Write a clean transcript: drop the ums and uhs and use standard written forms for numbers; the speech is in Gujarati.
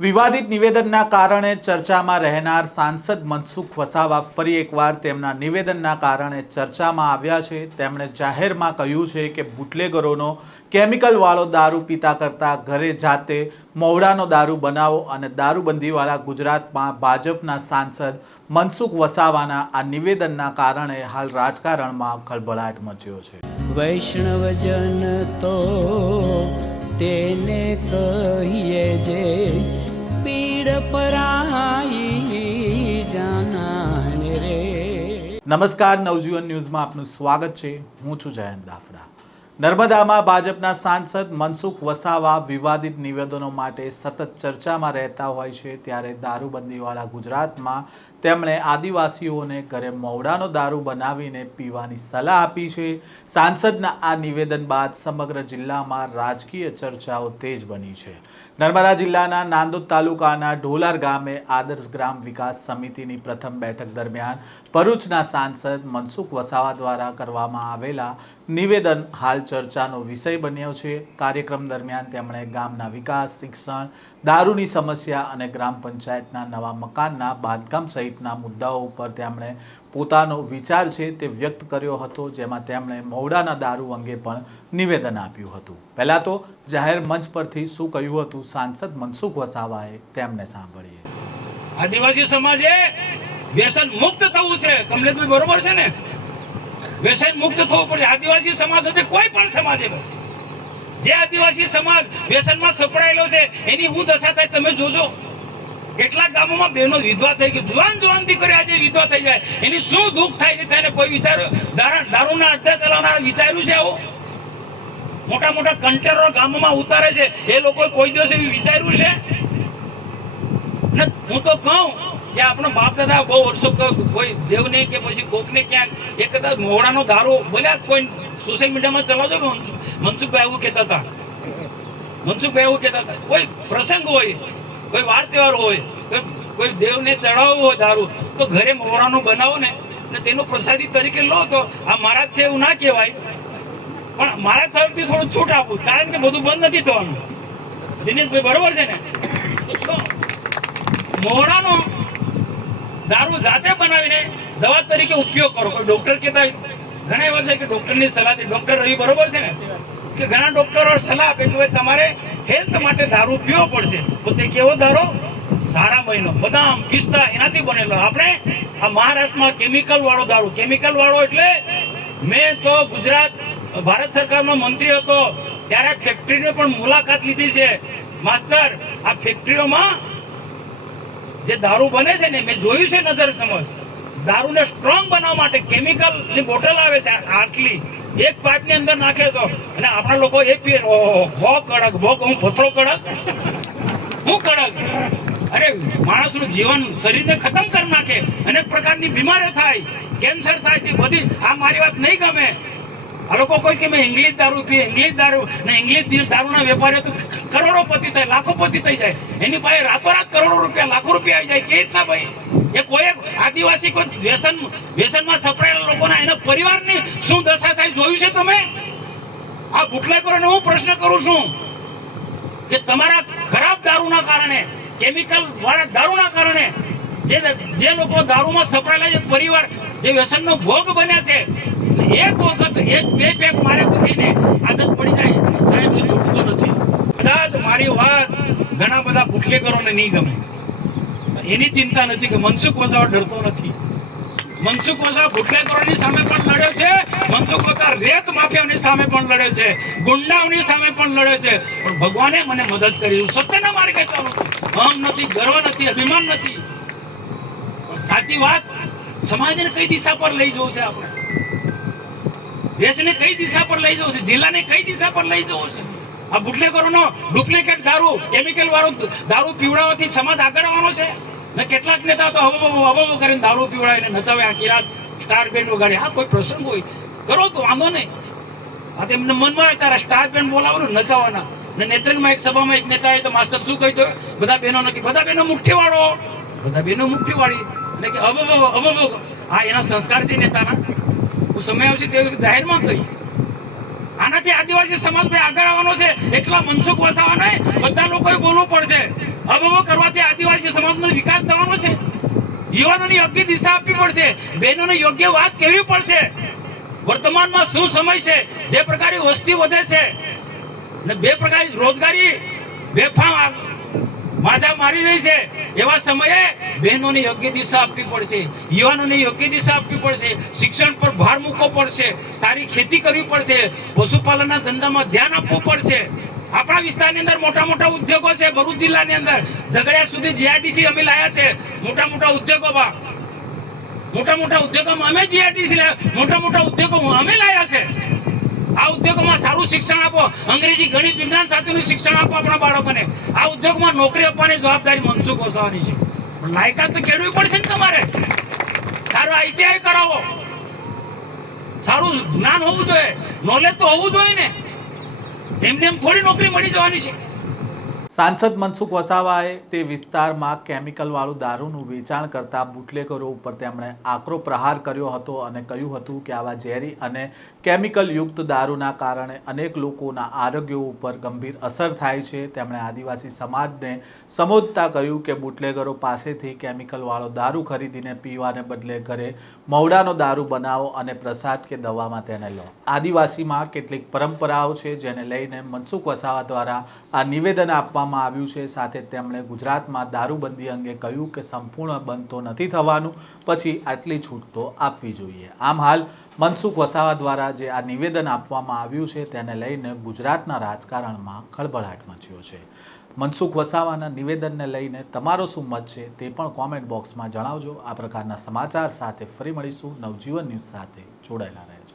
વિવાદિત નિવેદનના કારણે ચર્ચામાં રહેનાર સાંસદ મનસુખ વસાવા ફરી એકવાર તેમના નિવેદનના કારણે ચર્ચામાં આવ્યા છે। તેમણે જાહેરમાં કહ્યું છે કે બુટલેગરોનો કેમિકલવાળો દારૂ પીતા કરતાં ઘરે જાતે મવડાનો દારૂ બનાવો અને દારૂબંધીવાળા ગુજરાતમાં ભાજપના સાંસદ મનસુખ વસાવાના આ નિવેદનના કારણે હાલ રાજકારણમાં ખળભળાટ મચ્યો છે। વૈષ્ણવજન તો તેને કહીએ જે પીડ પરાઈ જાનાને રે। નમસ્કાર, નવજીવન ન્યૂઝમાં આપનું સ્વાગત છે। હું છું જયંત દાફડા। નર્મદામાં ભાજપના સાંસદ મનસુખ વસાવા વિવાદિત નિવેદનો માટે સતત ચર્ચામાં રહેતા હોય છે, ત્યારે દારૂબંધીવાળા ગુજરાતમાં તેમણે આદિવાસીઓને ઘરે મવડાનો દારૂ બનાવીને પીવાની સલાહ આપી છે। સાંસદના આ નિવેદન બાદ સમગ્ર જિલ્લામાં રાજકીય ચર્ચાઓ તેજ બની છે। નર્મદા જિલ્લાના નાંદોદ તાલુકાના ઢોલાર ગામે આદર્શ ગ્રામ વિકાસ સમિતિની પ્રથમ બેઠક દરમિયાન ભરૂચના સાંસદ મનસુખ વસાવા દ્વારા કરવામાં આવેલા નિવેદન હાલ ચર્ચાનો વિષય બન્યો છે। કાર્યક્રમ દરમિયાન તેમણે ગામના વિકાસ, શિક્ષણ, દારૂની સમસ્યા અને ગ્રામ પંચાયતના નવા મકાનના બાંધકામ સહિતના મુદ્દાઓ ઉપર તેમણે પોતાનો વિચાર છે તે વ્યક્ત કર્યો હતો, જેમાં તેમણે મવડાના દારૂ અંગે પણ નિવેદન આપ્યું હતું। પહેલા તો જાહેર મંચ પરથી શું કહ્યું હતું સાંસદ મનસુખ વસાવાએ, તેમને સાંભળીએ। આદિવાસી સમાજે વ્યસન મુક્ત થવું છે। કમલેશભાઈ બરોબર છે ને? વ્યસન મુક્ત થવું પડે। આદિવાસી સમાજ હશે, કોઈ પણ સમાજ એવો જે આદિવાસી સમાજ વ્યસનમાં સપડાયેલો છે એની હું દશા થાય તમે જોજો। કેટલાક ગામોમાં બહેનો વિધવા થઈ ગઈ, જુવાન દીકરી આજે વિધવા થઈ જાય, એની શું દુઃખ થાય છે તેને કોઈ વિચાર્યું? દારૂના અડ્ડા ચલાવનાર વિચાર્યું છે આવું? મોટા મોટા કન્ટેનરો ગામોમાં ઉતારે છે, એ લોકો કોઈ દિવસ એવું વિચાર્યું છે? ને હું તો કહું કે આપણો બાપ દાદા બહુ વર્ષો કોઈ દેવને કે પછી કોકને ક્યાંક એક કદાચ મોવડાનો દારૂ બોલ્યા, કોઈ સોશિયલ મીડિયામાં ચલાવજો, મનસુખભાઈ એવું કહેતા હતા, કોઈ પ્રસંગ હોય, કોઈ વાર તહેવાર હોય, કોઈ દેવને ચડાવવું હોય દારૂ, તો ઘરે મોવડાનો બનાવો ને તેનો પ્રસાદી તરીકે લો, તો આ મારા છે એવું ના કહેવાય, પણ મારા તરફથી થોડું છૂટ આપું, કારણ કે બધું બંધ નથી થવાનું। દિનેશભાઈ બરોબર છે ને? મોવડાનો દારૂ જાતે બનાવીને દવા તરીકે ઉપયોગ કરો। કોઈ ડોક્ટર કહેતા ઘણા એવા છે કે ડોક્ટરની સલાહથી, ડોક્ટર રવિ બરોબર છે ને, કે ઘણા ડોક્ટરો સલાહ આપે કે તમારે હેલ્થ માટે દારૂ પીવો પડશે, તો તે કેવો દારૂ? સારા મહિનો, બદામ, પિસ્તા એનાથી બનેલો। આપણે આ મહારાષ્ટ્રમાં કેમિકલ વાળો દારૂ, કેમિકલ વાળો એટલે મેં તો ગુજરાત ભારત સરકારનો મંત્રી હતો ત્યારે ફેક્ટરીની પણ મુલાકાત લીધી છે। માસ્ટર, આ ફેક્ટરીઓમાં જે દારૂ બને છે ને, મેં જોયું છે નજર સમજ। દારૂને સ્ટ્રોંગ બનાવવા માટે કેમિકલની બોટલ આવે છે આટલી, એક પાઇપની અંદર નાખે તો, અને આપણા લોકો એ પીએ, ભો કડક, ભો હું પથરો કડક, હું કડક। અરે માણસનું જીવન, શરીરને ખતમ કરી નાખે, અનેક પ્રકારની બીમારીઓ થાય, કેન્સર થાય, તે બધી આ મારી વાત નહીં ગમે। આ લોકો કોઈ કે મેં ઇંગ્લિશ દારૂ પીએ, ઇંગ્લિશ દારૂ ને ઇંગ્લિશ દારૂના વેપારીઓ તો કરોડોપતિ થાય, લાખોપતિ થઈ જાય, એની પાસે રાતોરાત કરોડો રૂપિયા, લાખો રૂપિયા આવી જાય। કે રીતના ભાઈ? એ કોઈ આદિવાસી કોઈ વ્યસનમાં સપડાયેલા લોકોના એના પરિવારની શું દશા થાય જોયું છે તમે? આ બુટલેગરોને હું પ્રશ્ન કરું છું કે તમારા ખરાબ દારૂના કારણે, કેમિકલ વાળા દારૂના કારણે જે લોકો દારૂમાં સપડાયેલા છે, પરિવાર જે વ્યસનનો ભોગ બન્યા છે, એક વખત એક બે પેક માર્યા પછી ને આદત પડી જાય, સાહેબ એ છૂટતો નથી। કદાચ મારી વાત ઘણા બધા બુટલેગરોને નહીં ગમે, એની ચિંતા નથી કે મનસુખ વસાવા ડરતો નથી। મનસુખ વસાવા બુટલેગરોની સામે પણ લડ્યો છે, મનસુખ વસાવા રેત માફિયાઓની સામે પણ લડ્યો છે, ગુંડાઓની સામે પણ લડ્યો છે, પણ ભગવાને મને મદદ કરી। સત્યના માર્ગે ચાલું છું, અહમ નથી, ગર્વ નથી, અભિમાન નથી, સાચી વાત સમાજને કઈ દિશા પર લઈ જવું છે, આપણે દેશને કઈ દિશા પર લઈ જવું છે, જિલ્લાને કઈ દિશા પર લઈ જવું છે? આ બુટલેગરોનો ડુપ્લિકેટ દારૂ, કેમિકલ વાળો દારૂ પીવડાવવાથી સમાજ આગળ આવવાનો છે ને? કેટલાક નેતા તો હવો કરીને દારૂ પીવડાવીને નચાવે, આખી રાત સ્ટાર બેન્ડ વગાડે। હા, કોઈ પ્રસંગ હોય કરો તો વાંધો નહીં, આ તેમને મનમાં આવે ત્યારે સ્ટાર બેન્ડ બોલાવવાનું, નચાવવાના। ને નેત્રંગમાં એક સભામાં એક નેતાએ તો માસ્ટર શું કહી દો, બધા બહેનો નથી, બધા બહેનો મુઠ્ઠી વાળો, બધા બહેનો મુઠ્ઠી વાળી, એટલે કે અબો આ એના સંસ્કાર છે નેતાના। હું સમય આવશે તે જાહેરમાં કહી, આનાથી આદિવાસી સમાજ આગળ આવવાનો છે। એકલા મનસુખ વસાવા નહીં, બધા લોકોએ બોલવું પડશે। અભાવો કરવાથી આદિવાસી સમાજનો વિકાસ થવાનો છે. યુવાનોને યોગ્ય દિશા આપવી પડશે, બહેનોને યોગ્ય વાત કહેવી પડશે. વર્તમાનમાં શું સમય છે, જે પ્રકારે વસ્તી વધે છે ને બે પ્રકારની રોજગારી બેફામ માજા મારી રહી છે, એવા સમયે બહેનોને યોગ્ય દિશા આપવી પડશે, યુવાનોને યોગ્ય દિશા આપવી પડશે, શિક્ષણ પર ભાર મૂકવો પડશે, સારી ખેતી કરવી પડશે, પશુપાલનના ધંધામાં ધ્યાન આપવું પડશે. આપણા વિસ્તારની અંદર મોટા મોટા ઉદ્યોગો છે. ભરૂચ જિલ્લાની અંદર ઝઘડિયા સુધી જીઆઈડીસી અમે લાયા છે. મોટા મોટા ઉદ્યોગોમાં અમે જીઆઈડીસી મોટા ઉદ્યોગો અમે લાયા છે. આ ઉદ્યોગોમાં સારું શિક્ષણ આપો, અંગ્રેજી ગણિત વિજ્ઞાન સાથેનું શિક્ષણ આપો આપણા બાળકોને. આ ઉદ્યોગમાં નોકરી આપવાની જવાબદારી મનસુખ વસાવાની છે. પણ લાયકાત તો કેળવી પડશે ને તમારે. સારું આઈટીઆઈ કરાવો, સારું જ્ઞાન હોવું જોઈએ, નોલેજ તો હોવું જોઈએ ને. એમને એમ થોડી નોકરી મળી જવાની છે. સાંસદ મનસુખ વસાવાએ તે વિસ્તારમાં કેમિકલવાળું દારૂનું વેચાણ કરતા બુટલેગરો ઉપર તેમણે આકરો પ્રહાર કર્યો હતો અને કહ્યું હતું કે આવા ઝેરી અને કેમિકલયુક્ત દારૂના કારણે અનેક લોકોના આરોગ્ય ઉપર ગંભીર અસર થાય છે. તેમણે આદિવાસી સમાજને સંબોધતા કહ્યું કે બુટલેગરો પાસેથી કેમિકલવાળો દારૂ ખરીદીને પીવાને બદલે ઘરે મવડાનો દારૂ બનાવો અને પ્રસાદ કે દવામાં તેને લો. આદિવાસીમાં કેટલીક પરંપરાઓ છે જેને લઈને મનસુખ વસાવા દ્વારા આ નિવેદન આપવામાં આવ્યું છે. સાથે તેમણે ગુજરાતમાં દારૂબંધી અંગે કહ્યું કે સંપૂર્ણ બંધ તો નથી થવાનું, પછી આટલી છૂટ તો આપવી જોઈએ. આમ હાલ મનસુખ વસાવા દ્વારા જે આ નિવેદન આપવામાં આવ્યું છે તેને લઈને ગુજરાતના રાજકારણમાં ખળભળાટ મચ્યો છે. મનસુખ વસાવાના નિવેદનને લઈને તમારો શું મત છે તે પણ કોમેન્ટ બોક્સમાં જણાવજો. આ પ્રકારના સમાચાર સાથે ફરી મળીશું. નવજીવન ન્યૂઝ સાથે જોડાયેલા રહેજો.